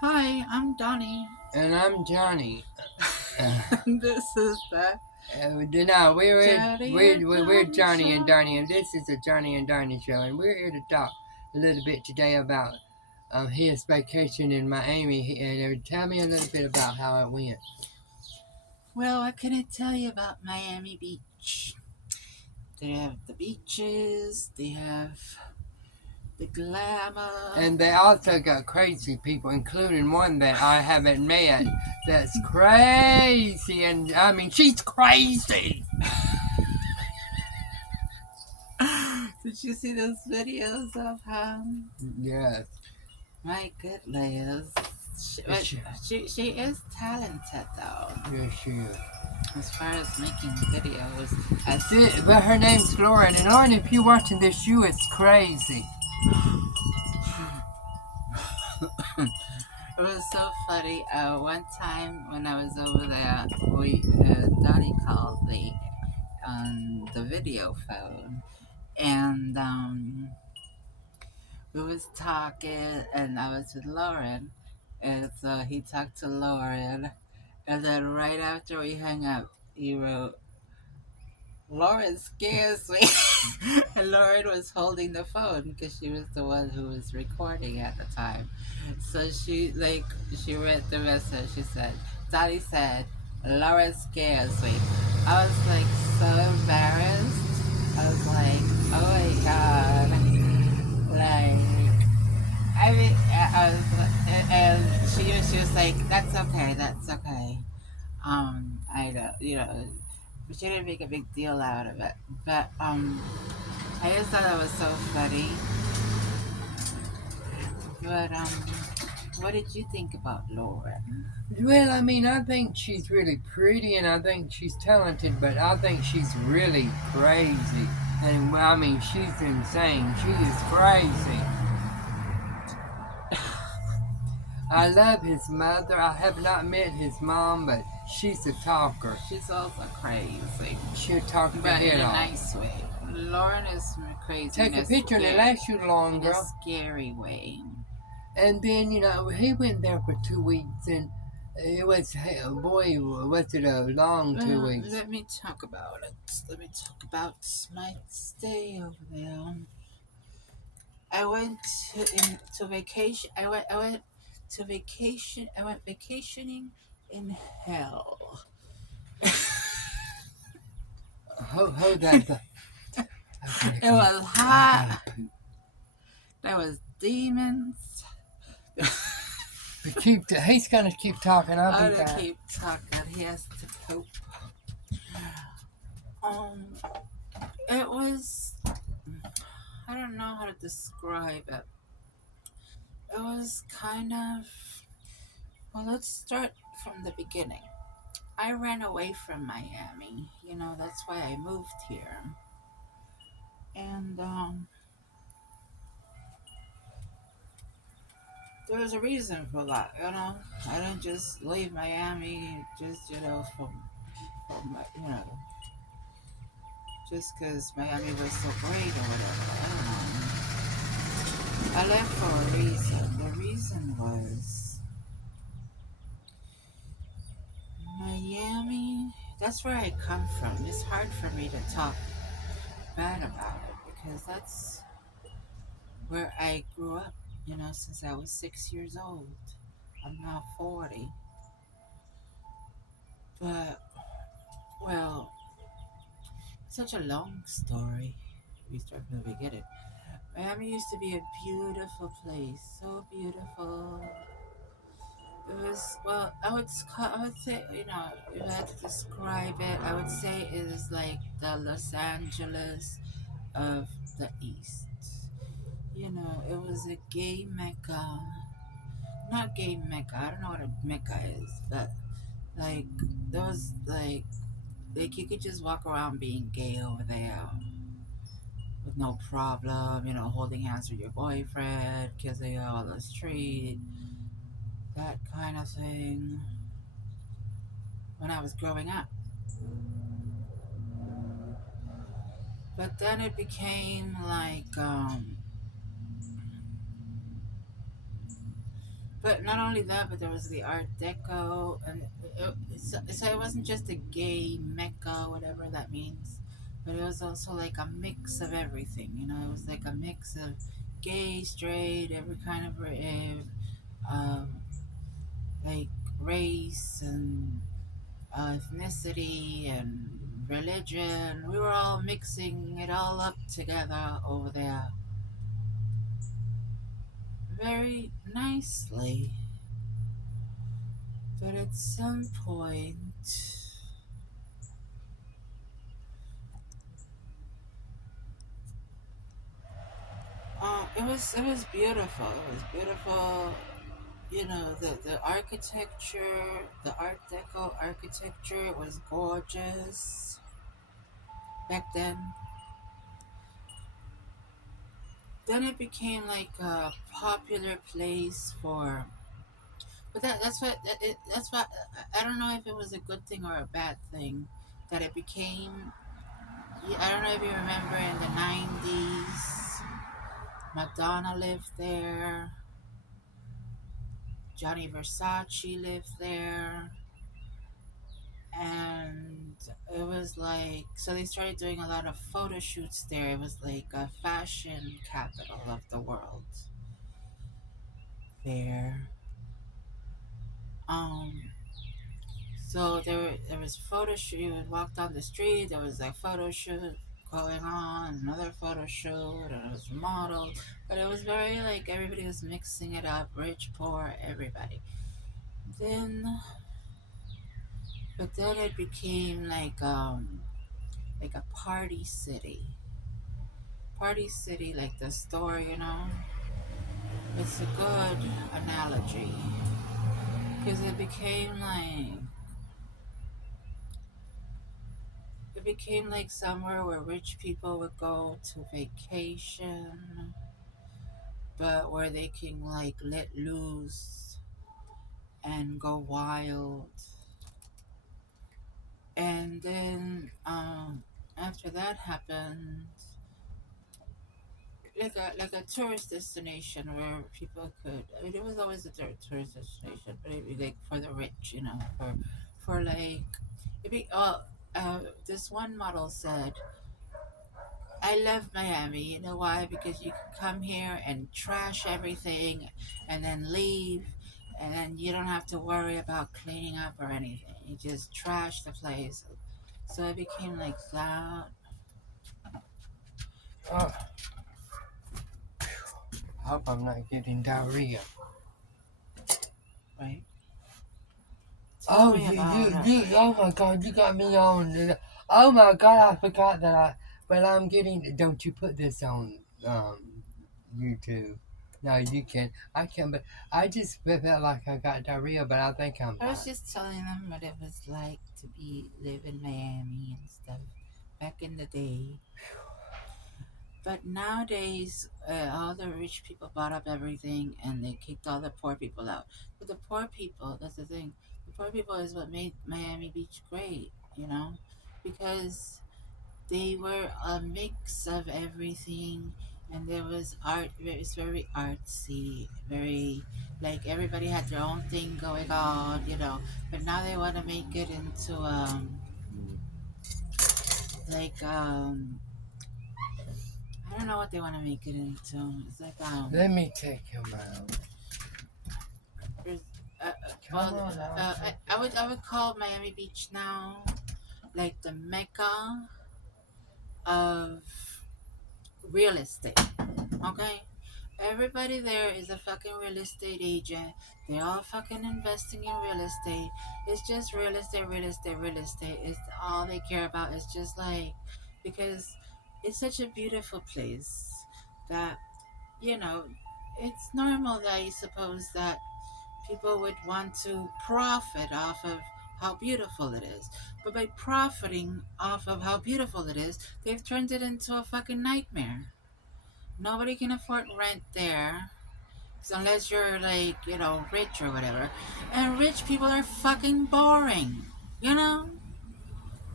Hi, I'm Donnie. And I'm Johnny. Uh, This is the no, Johnny and we're Donnie Johnny and Show. Donnie, and this is the Johnny and Donnie show, and we're here to talk a little bit today about his vacation in Miami, and tell me a little bit about how it went. Well, what can I tell you about Miami Beach? They have the beaches, they have the glamour. And they also got crazy people, including one that I haven't met. That's crazy, and I mean she's crazy. Did you see those videos of her? Yes, My goodness. She, but she, she is talented though, yes, she is. as far as making videos. As But her name's Lauren, and Lauren, if you're watching this, you is crazy. It was so funny. One time when I was over there, Donnie called me on the video phone, and we was talking, and I was with Lauren, and so he talked to Lauren, and then right after we hung up, he wrote, "Lauren scares me," and Lauren was holding the phone because she was the one who was recording at the time. So she read the message. She said, Daddy said, Laura scares me. I was like so embarrassed. I was like, oh my god. Like, I mean, I was, and she was like, that's okay, that's okay. I don't, but she didn't make a big deal out of it. But I just thought that was so funny. But what did you think about Lauren? Well, I mean, I think she's really pretty and I think she's talented, but I think she's really crazy. And well, I mean, she's insane. She is crazy. I love his mother. I have not met his mom, but she's a talker. She's also crazy, She'll talk your but in head a off. nice way. Lauren is crazy Take a picture and it lasts you long, in a girl. scary way. And then, he went there for 2 weeks and it was, hey, boy, was it a long 2 weeks. Let me talk about it. Let me talk about my stay over there. I went to vacation. I went to vacation. I went vacationing in hell. Hold that. It was hot. There was demons. He's gonna keep talking. I'll I'm be gonna back. keep talking. He has to poop. Um, it was. I don't know how to describe it. It was kind of. Well, let's start from the beginning. I ran away from Miami. That's why I moved here. And there was a reason for that. I didn't just leave Miami just, just because Miami was so great or whatever. I don't know. I left for a reason. The reason was Miami. That's where I come from. It's hard for me to talk bad about it because that's where I grew up, since I was 6 years old. I'm now 40. But, well, such a long story. We start from the beginning. Miami used to be a beautiful place, so beautiful. It was well. I would say, if I had to describe it, I would say it is like the Los Angeles of the East. It was a gay mecca. Not gay mecca. I don't know what a mecca is, but like there was like you could just walk around being gay over there with no problem. Holding hands with your boyfriend, kissing you on the street, that kind of thing. When I was growing up. But then it became like But not only that, but there was the Art Deco, and so it wasn't just a gay mecca, whatever that means, but it was also like a mix of everything. You know, it was like a mix of gay, straight, every kind of um, like race and ethnicity and religion. We were all mixing it all up together over there very nicely. But at some point, it was beautiful. It was beautiful. You know, the architecture, the Art Deco architecture was gorgeous back then. Then it became like a popular place for. But that's what I don't know if it was a good thing or a bad thing that it became. I don't know if you remember in the '90s, Madonna lived there, Johnny Versace lived there, and it was like so they started doing a lot of photo shoots there. It was like a fashion capital of the world there. Um, so there was photo shoot. You would walk down the street. There was like photo shoot going on, another photo shoot, and it was models. But it was very like everybody was mixing it up, rich, poor, everybody. Then, but then it became like a party city, like the store. You know, it's a good analogy because it became like somewhere where rich people would go to vacation, but where they can like let loose and go wild. And then after that happened, like a tourist destination where people could. I mean, it was always a tourist destination, but it'd be like for the rich, you know, for like it'd be. This one model said I love Miami. You know why? Because you can come here and trash everything and then leave, and then you don't have to worry about cleaning up or anything. You just trash the place. So it became like that, Oh, I hope I'm not getting diarrhea. right? Tell Oh, me about it. oh my God, you got me on. Oh my God, I forgot that but I'm getting, don't you put this on, YouTube. No, you can. I can, but I just felt like I got diarrhea, but I think I'm I was fine. just telling them what it was like to live in Miami and stuff back in the day. But nowadays, all the rich people bought up everything and they kicked all the poor people out. But the poor people, that's the thing, the poor people is what made Miami Beach great, you know? Because they were a mix of everything and there was art, it was very artsy, very like everybody had their own thing going on, you know. But now they want to make it into like I don't know what they want to make it into. It's like Let me take him out. there's Come on, I'll take I would call Miami Beach now like the mecca of real estate. Okay, everybody there is a fucking real estate agent. They're all fucking investing in real estate. It's just real estate, real estate, real estate. It's all they care about. It's just like because it's such a beautiful place that you know it's normal that you suppose that people would want to profit off of how beautiful it is. But by profiting off of how beautiful it is, they've turned it into a fucking nightmare. Nobody can afford rent there. So unless you're like, rich or whatever. And rich people are fucking boring. You know?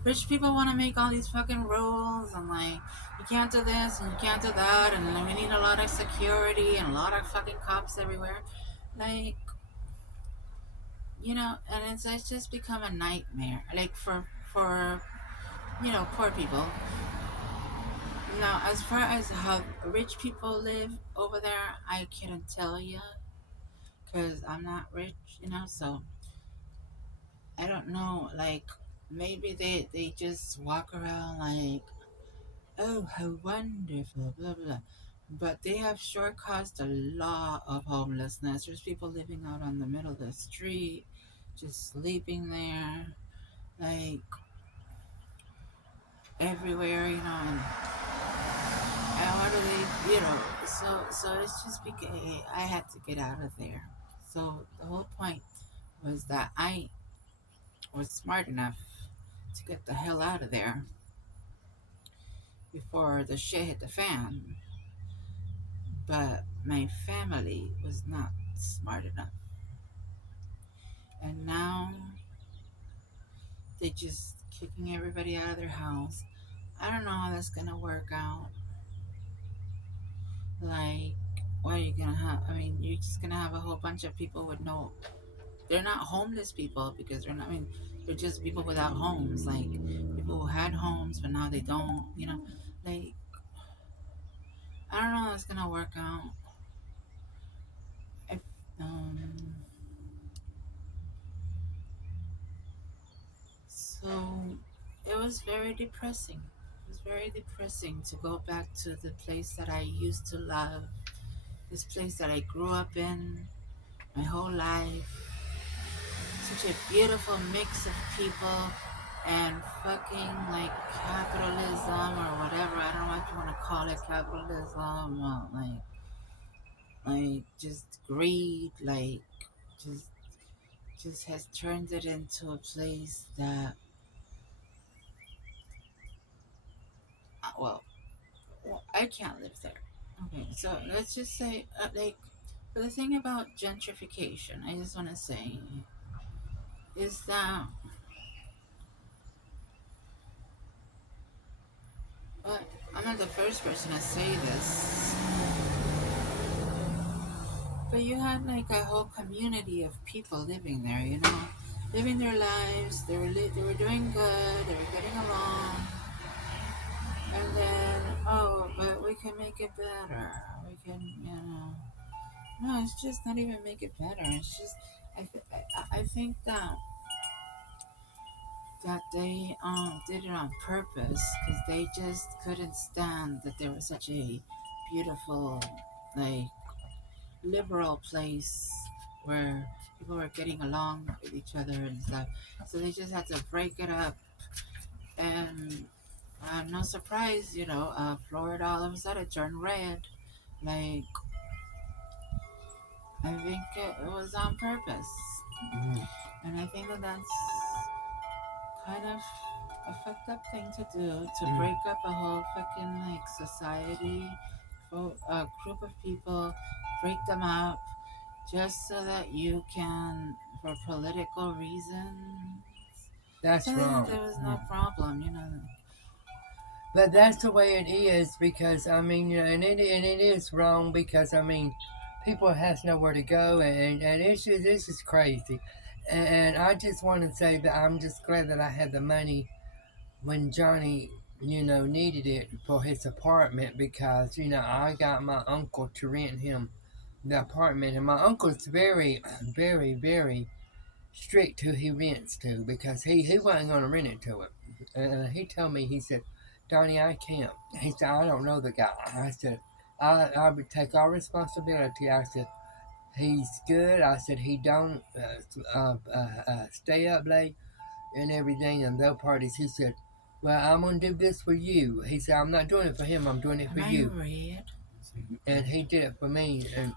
Rich people want to make all these fucking rules and like, you can't do this and you can't do that and we need a lot of security and a lot of fucking cops everywhere. Like, and it's just become a nightmare, like for poor people. Now, as far as how rich people live over there, I couldn't tell you because I'm not rich, so I don't know. Like, maybe they just walk around like, oh, how wonderful, blah, blah, blah. But they have sure caused a lot of homelessness. There's people living out on the middle of the street, just sleeping there, like everywhere, and what do they, so it's just because I had to get out of there. So the whole point was that I was smart enough to get the hell out of there before the shit hit the fan. But my family was not smart enough. And now they're just kicking everybody out of their house. I don't know how that's gonna work out. Like, what are you gonna have? I mean, you're just gonna have a whole bunch of people with no. They're not homeless people because they're not. I mean, they're just people without homes. Like people who had homes but now they don't. Like I don't know how that's gonna work out. If, um, so it was very depressing. It was very depressing to go back to the place that I used to love, this place that I grew up in my whole life. Such a beautiful mix of people and fucking like capitalism or whatever. I don't know what you want to call it, capitalism, like just greed, like just just has turned it into a place that well I can't live there. Okay, so let's just say, like, but the thing about gentrification, I just want to say, is that, but I'm not the first person to say this, but you had like a whole community of people living there, living their lives. They were doing good. They were getting along, and then but we can make it better. We can, no, it's just not even make it better. It's just I think that they did it on purpose because they just couldn't stand that there was such a beautiful, like, liberal place where people were getting along with each other and stuff. So they just had to break it up. And no surprise, Florida all of a sudden turned red. Like, I think it was on purpose. Mm. And I think that that's kind of a fucked up thing to do, to Mm. break up a whole fucking, like, society, for a group of people, break them up just so that you can, for political reasons, That's so that wrong. there was Mm. no problem. But that's the way it is because I mean, and it is wrong because I mean, people has nowhere to go and it's just this is crazy, and I just want to say that I'm just glad that I had the money when Johnny needed it for his apartment because I got my uncle to rent him the apartment and my uncle's very very very strict who he rents to because he wasn't going to rent it to him. And he told me, he said, Donnie, I can't. He said, I don't know the guy. I said, I would take all responsibility. I said, he's good. I said, he don't stay up late and everything and those parties. He said, well, I'm going to do this for you. He said, I'm not doing it for him. I'm doing it Am for I you. red? And he did it for me. And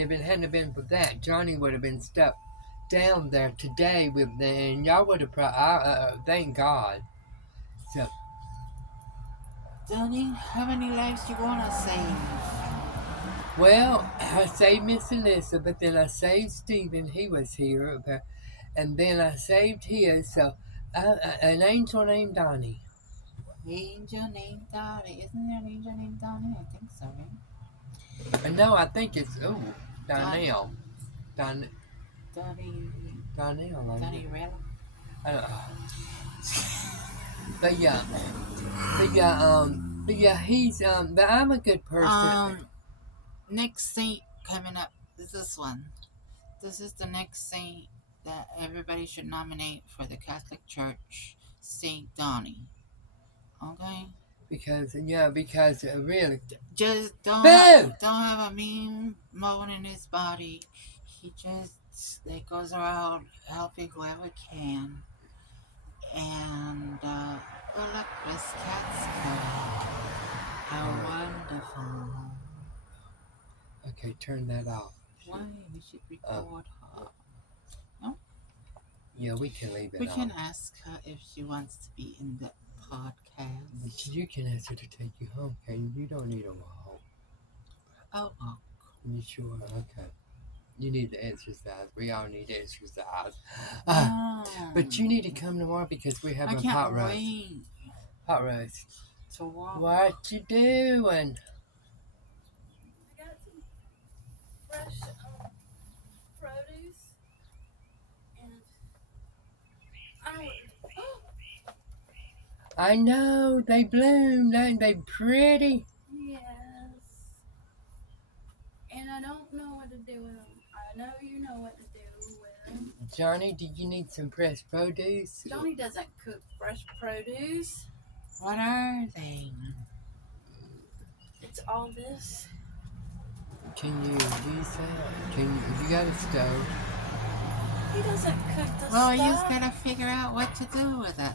if it hadn't been for that, Johnny would have been stuck down there today with the, and y'all would have thank God. So, Donnie, how many lives you wanna save? well, I saved Miss Elizabeth, then I saved Stephen, he was here, and then I saved his, so an angel named Donnie. Angel named Donnie. Isn't there an angel named Donnie? I think so, right? And no, I think it's, Don, Donnell. Don, Donnie. Donnell, ain't it? Donnie Rella. I don't know. But yeah, he's but I'm a good person. Next saint coming up is this one. This is the next saint that everybody should nominate for the Catholic Church, Saint Donnie. Okay? Because really, Just don't Boo! have a mean bone in his body. He just goes around helping whoever can. And oh look, this cat's coming. How wonderful. okay, turn that off. Why? We should record her. Yeah, we can leave it We on. can ask her if she wants to be in the podcast. You can ask her to take you home, can you? You don't need a walk. Oh, You sure? Okay. You need to exercise. We all need to exercise. But you need to come tomorrow because we're I having can't pot roast. wait Pot roast. to walk. What you doing? I got some fresh produce, and I know they bloom, ain't they pretty? yes, and I don't know what to do with them. I know you know what to do with them. Johnny, do you need some fresh produce? Johnny doesn't cook fresh produce. What are they? It's all this. Can you use that? You got a stove? He doesn't cook the Well, you stuff. gotta figure out what to do with it.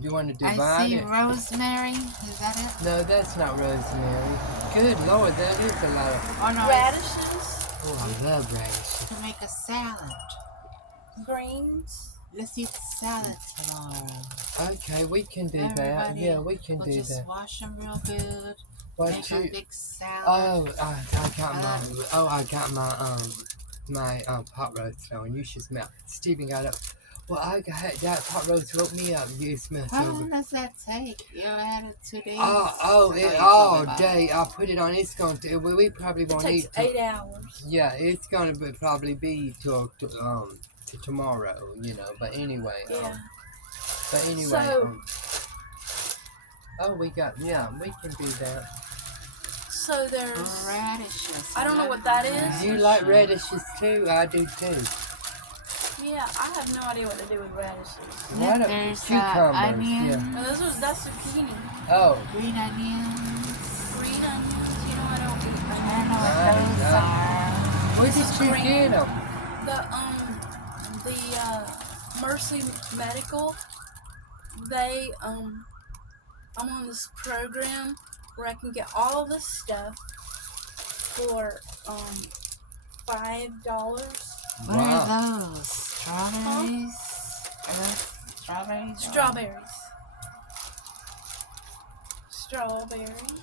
You want to I divide see it? rosemary. Is that it? No, that's not rosemary. Good Lord, that is a lot of... Oh no, Radishes, Oh, I love radishes. to make a salad. greens. Let's eat salad tomorrow. Okay, we can do that. Everybody, Yeah, we can we'll do just that. wash them real good. What Make a big salad. Oh, I got my pot roast on. You should smell. Stephen got up. Well, I got that pot roast woke me up. You smell How so long good. does that take? You had it 2 days? It all day. I put it on. It's going to. We probably It won't takes eat. Till, 8 hours. yeah, it's going to probably be till to tomorrow. You know. But anyway. Yeah. But anyway. So- we can do that. So there's. Radishes. I don't know what that is. You like radishes too? I do too. Yeah, I have no idea what to do with radishes. What a- There's cucumbers, onion, yeah. No, that's zucchini. Oh, green onions. Green onions. You know I don't eat I onions. don't know what those are. where This did is you green. get them? The Mercy Medical, they I'm on this program where I can get all this stuff for $5. What are those? Strawberries? Are those strawberries? Strawberries. Strawberries.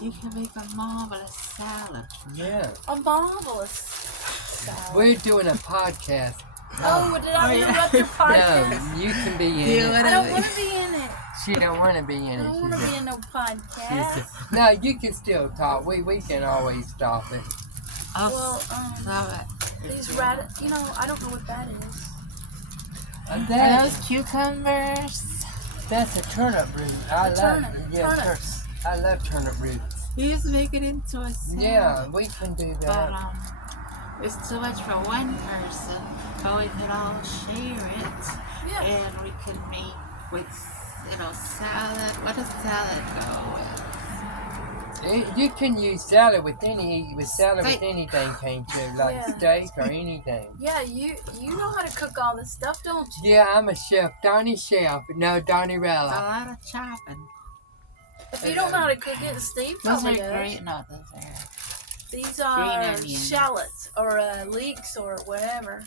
You can make a marvelous salad. Yeah. A marvelous salad. We're doing a podcast. Oh, did I interrupt your podcast? No, you can be in Do it. I don't want to be in it. She don't want to be in I it. don't want to be in no podcast. No, you can still talk. We can always stop it. Oh, Well, stop it. these I don't know what that is. Are those cucumbers? That's a turnip root. I love Turnips. I love turnip roots. You just make it into a salad. Yeah, we can do But that. it's too much for one person. But we could all share it, Yeah. and we can make with salad. What does salad go with? You can use salad with anything, Steak. can't you? Like Yeah. steak or anything. Yeah, you know how to cook all this stuff, don't you? Yeah, I'm a chef. Donnie Chef. No, Donnie A Rella. lot of chopping. If you don't know how to cook it, Steve Those probably are does. great. No, those are. These Green are onions. shallots or leeks or whatever.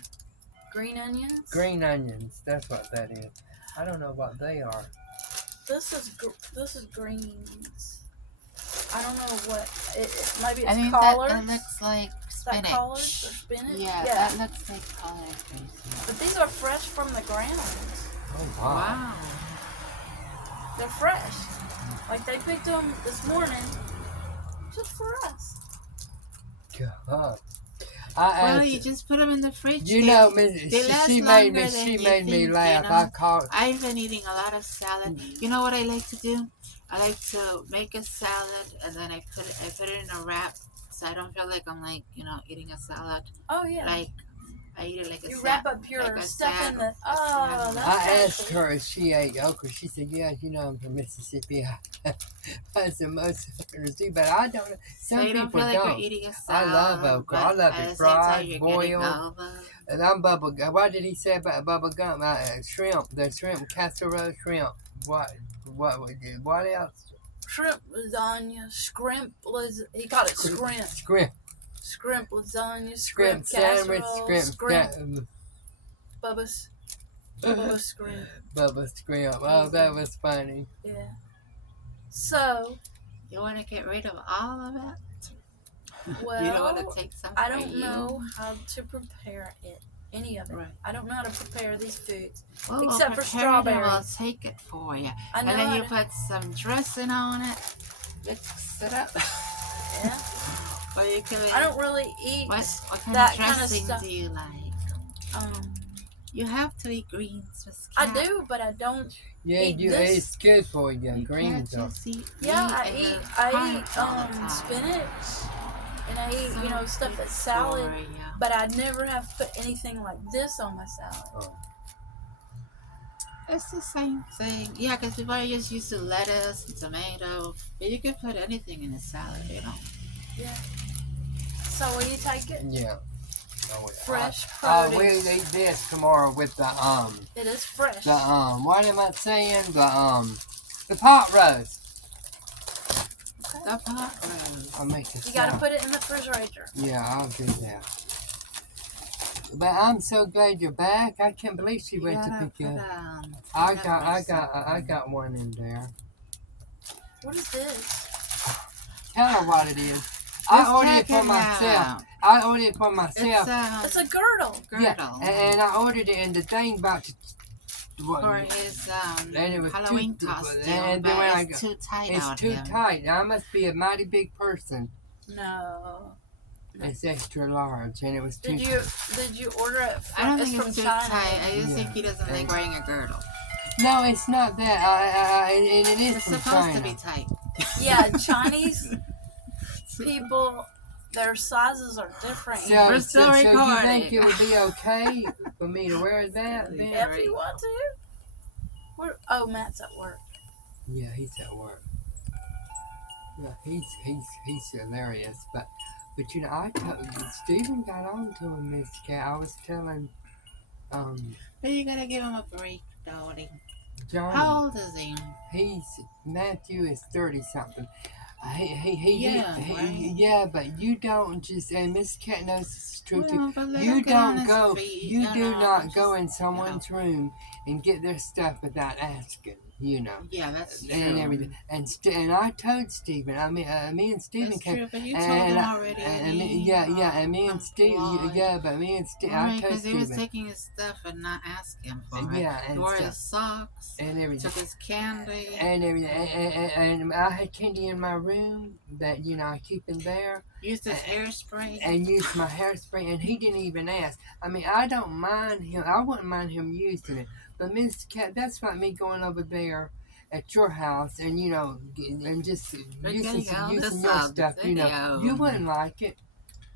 Green onions. Green onions. That's what that is. I don't know what they are. This is greens. I don't know what. Maybe I it's think collards. that looks like Is that spinach. collards or spinach? Yeah, that looks like collard But these are fresh from the ground. Oh, wow. Wow. They're fresh. Like they picked them this morning, just for us. God. I Well, asked, you just put them in the fridge. you They, know, they last she made longer me. than She you made me think, laugh. you know. I called. I've been eating a lot of salad. You know what I like to do? I like to make a salad and then I put it in a wrap, so I don't feel like I'm like eating a salad. Oh yeah. Like I eat it like a You salad. wrap up your like a stuff in the. a Oh, salad. that's I kinda asked cool. her if she ate okra. She said, "Yeah, you know, I'm from Mississippi. That's the most Southerners do, but I don't. So Some you don't people feel like don't. you're eating a I salad. love okra. I But love at it the same time, fried, you're getting boiled, all the. and I'm bubble gum. What did he say about bubble gum? Shrimp, the shrimp casserole shrimp. What else? Shrimp lasagna, scrimp he called it scrimp. Scrimp lasagna, scrimp sandwich, casserole, scrimp scrimp. Bubba's scrimp. Bubba scrimp. Oh, that was funny. Yeah. So, You want to get rid of all of it? well, You don't want to take some I for don't you? know how to prepare it. Any of it. Right. I don't know how to prepare these foods. Well, Except for we'll prepare it strawberry. and we'll take it for you. I know And then how you to- put some dressing on it. Mix it up. Yeah. Or you can. I don't really eat What kind that of kind of dressing stuff. do you like? You have to eat greens, Miss I Cat. do, but I don't. Yeah, Eat you. this. It's good for you. You Greens can't are. just eat Yeah, meat I and eat carbs all the time. spinach, and I eat So stuff good that's salad. for you. But I never have put anything like this on my salad. Oh. It's the same thing. Yeah, because people are just used to lettuce and tomato. But you can put anything in a salad, Yeah. So will you take it? Yeah. Oh, Fresh we'll produce. eat this tomorrow with the It is fresh. what am I saying? The pot roast. The pot roast. I'll make it. You gotta put it in the refrigerator. Yeah, I'll do that. But I'm so glad you're back. I can't believe she went to pick it up. I got one in there. What is this? Tell her what it is. I ordered it for check it myself. out. I ordered it for myself. It's a girdle. Yeah, girdle. and I ordered it, and the thing about to. For his And it was Halloween too, costume, and then but when it's too tight it's on too him. tight. I must be a mighty big person. No. It's extra large, and it was too. Did you order it? I don't it's think from it's too China. tight. I just Yeah. think he doesn't like wearing a girdle. No, it's not that. And it is It's from supposed China. to be tight. Yeah, Chinese people, their sizes are different. So, We're still you think recording. it would be okay for me to wear that? Then? If you want to. Matt's at work. Yeah, he's at work. Yeah, he's hilarious. But I told Stephen got on to him, Miss Cat. I was telling But you gotta give him a break, Dodie. John. How old is he? Matthew is 30 something. Yeah, right? Yeah, but you don't just, and Miss Cat knows this is true too. Well, but let You him get on don't his go. feet, You do know, not just, go in someone's room and get their stuff without asking. Yeah, that's true. And everything. And I told Stephen. I mean, me and Stephen That's came. true, but you told And him I- already. and me, and me and Steve, but me and Steve, I told because he was Stephen, taking his stuff and not asking for it. yeah, He and wore stuff, his socks, and everything, took his candy. and everything, and I had candy in my room that I keep in there, Used his hairspray. and used my hairspray, and he didn't even ask. I mean, I don't mind him. I wouldn't mind him using it, but Miss Cat, that's like me going over there at your house and and just using all your this stuff, video. you wouldn't like it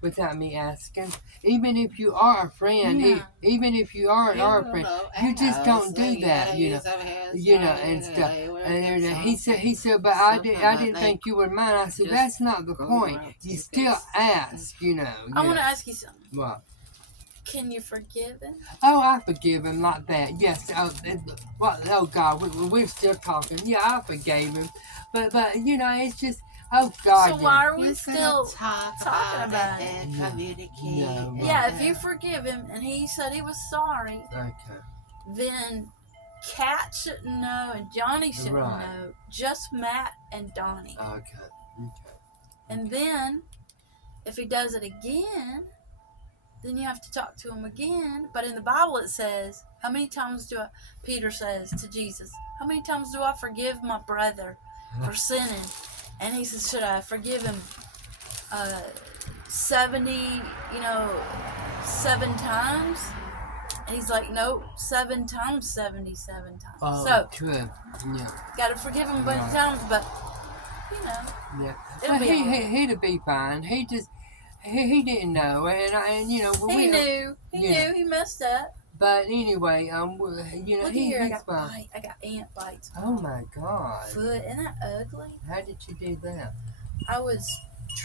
without me asking. Even if you are a friend, Yeah. even if you are our friend, you just don't do that, and stuff. And everything. He said, but I didn't think you would mind. I said, just that's not the go point. out You to still this. ask, I want to ask you something. What? Can you forgive him? Oh, I forgive him like that. Yes. Oh God, we're still talking. Yeah, I forgave him. But it's just, oh God. So why are we He's gonna still talking about it it? and Yeah. communicate? Yeah, right. Yeah, if you forgive him and he said he was sorry, Okay. then Kat shouldn't know and Johnny shouldn't Right. know. Just Matt and Donnie. Okay. And then, if he does it again, then you have to talk to him again. But in the Bible it says, Peter says to Jesus, how many times do I forgive my brother for sinning? And he says, should I forgive him 70, 7 times. And he's like, nope, 7 times 77 times. Oh, So, true. Yeah. got to forgive him a bunch of times, but, Yeah. it'll Well, be all right. he'd be fine. He just he didn't know, and He knew. He yeah. knew. He messed up. But anyway, Look at here. I he's got fine. I got ant bites. Oh my God! Foot. Isn't that ugly? How did you do that? I was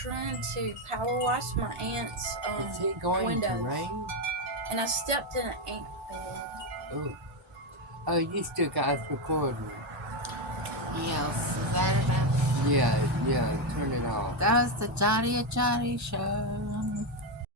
trying to power wash my aunt's Is it going to windows, rain? and I stepped in an ant bed. Oh, you still got us recording. Yes, is that enough? Yeah, turn it off. That was the Johnny and Johnny show.